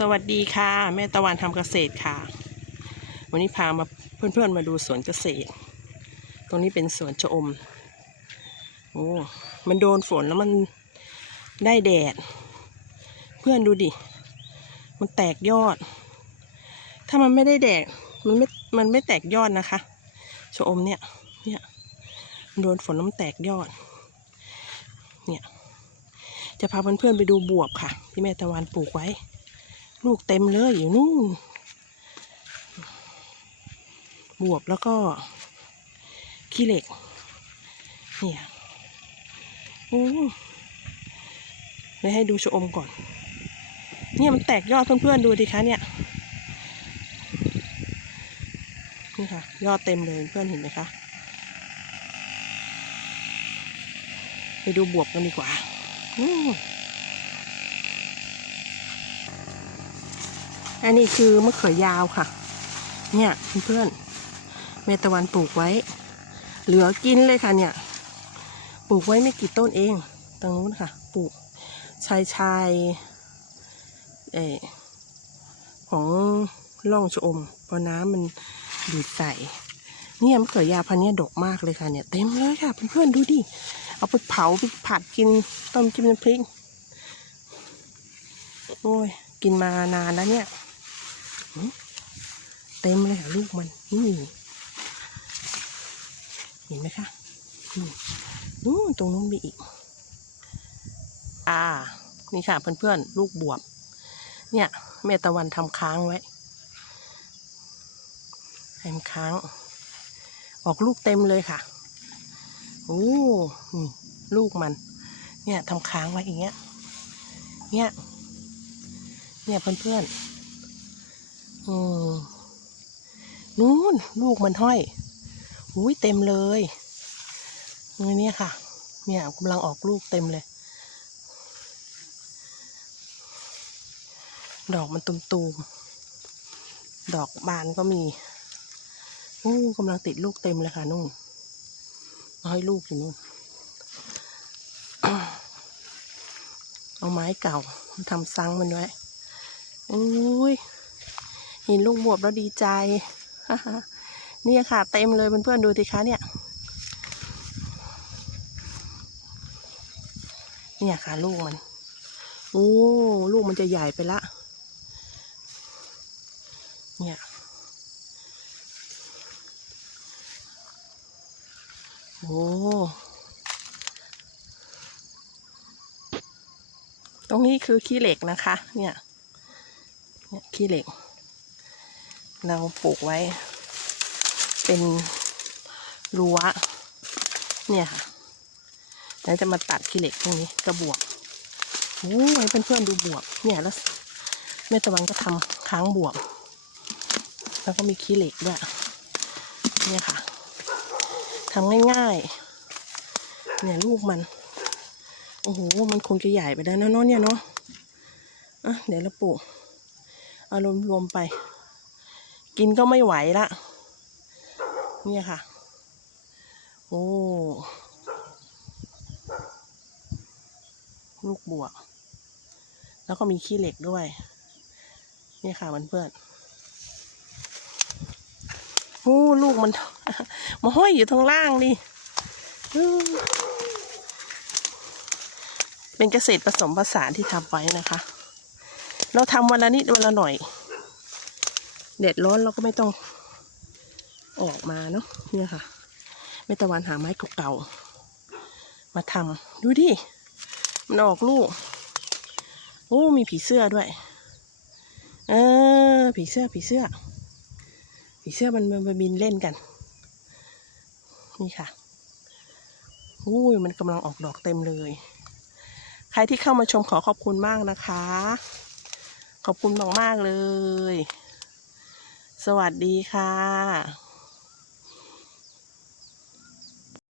สวัสดีค่ะ แม่ตะวันทำเกษตรค่ะ วันนี้พามาเพื่อนๆมาดูสวนเกษตร ตรงนี้เป็นสวนชะอมโอ้มันโดนฝนแล้วมันได้แดด เพื่อนดูดิ มันแตกยอด ถ้ามันไม่ได้แดดมันไม่มันไม่แตกยอดนะคะชะอมเนี่ยเนี่ยมันโดนฝนแล้วมันแตกยอด เนี่ยจะพาเพื่อนๆไปดูบวบค่ะ ที่แม่ตะวันปลูกไว้ ลูกเต็มเลยอยู่นู่นบวบแล้วก็ขี้เหล็ก เนี่ยโอ้เลยให้ดูชะอมก่อน เนี่ยมันแตกยอดเพื่อนๆดูดิคะเนี่ย นี่ค่ะ ยอดเต็มเลยเพื่อนเห็นไหมคะ ไปดูบวบกันดีกว่า อื อันนี้คือมะเขือยาวค่ะ เนี่ยเพื่อนเมตะวันปลูกไว้ เหลือกินเลยค่ะเนี่ย ปลูกไว้ไม่กี่ต้นเอง ตรงนู้นค่ะ ปลูกชายชายเอของร่องชอมเพราะน้ำมันดูดใส่เนี่ยมะเขือยาวพันธุ์นี้ดกมากเลยค่ะเนี่ยเต็มเลยค่ะเพื่อนๆดูดิเอาไปเผาไปผัดกินต้มจิ้มน้ำพริกโอ้ยกินมานานแล้วเนี่ย เต็มเลยค่ะลูกมันนี่เห็นไหมคะนี่นู่นตรงนู้นมีอีก อ่า นี่ค่ะเพื่อนๆ ลูกบวบ เนี่ยแม่ตะวันทำค้างไว้ให้มันค้าง ออกลูกเต็มเลยค่ะ โอ้ลูกมัน เนี่ยทำค้างไว้อย่างเงี้ย เนี่ย เนี่ยเพื่อนๆ อืมนู้นลูกมันห้อยอุ้ยเต็มเลยเนี่ยค่ะ เนี่ยกำลังออกลูกเต็มเลย ดอกมันตุมๆ ดอกบานก็มีอู้กำลังติดลูกเต็มเลยค่ะนู่นห้อยลูกอยู่นู่น เอาไม้เก่าทำซังมันไว้อุ้ย เห็นลูกบวบแล้วดีใจนี่ค่ะ เต็มเลยเพื่อนๆดูสิคะเนี่ย เนี่ยค่ะ ลูกมัน โอ้ลูกมันจะใหญ่ไปละ เนี่ยโอ้ตรงนี้คือขี้เหล็กนะคะ เนี่ย เนี่ยขี้เหล็ก เราปลูกไว้ เป็นรั้วเนี่ยค่ะแล้วจะมาตัดขี้เหล็กตรงนี้กระบวกโอ้ยเพื่อนๆดูบวก เนี่ยแล้วแม่ตะวันก็ทำค้างบวก แล้วก็มีขี้เหล็กด้วยเนี่ยค่ะทำง่ายๆ เนี่ยลูกมัน โอ้โห มันคงจะใหญ่ไปแล้วนะเนาะเนี่ยเนาะอะเดี๋ยวเราปลูกเอารวมๆไป กินก็ไม่ไหวละ เนี่ยค่ะ โอ้ ลูกบวก แล้วก็มีขี้เหล็กด้วย เนี่ยค่ะมันเพื่อนโอ้ลูกมันมาห้อยอยู่ทางล่างนี่เป็นเกษตรผสมผสานที่ทำไว้นะคะ เราทำวันละนิดวันละหน่อย เด็ดร้อนเราก็ไม่ต้องออกมาเนาะเนี่ยค่ะไม่ตะวันหาไม้เก่าๆมาทำดูดิมันออกลูกโอ้มีผีเสื้อด้วย เออ ผีเสื้อผีเสื้อ ผีเสื้อมันมันบินเล่นกัน นี่ค่ะอุ้ยมันกำลังออกดอกเต็มเลย ใครที่เข้ามาชมขอขอบคุณมากนะคะ ขอบคุณมากๆเลย สวัสดีค่ะ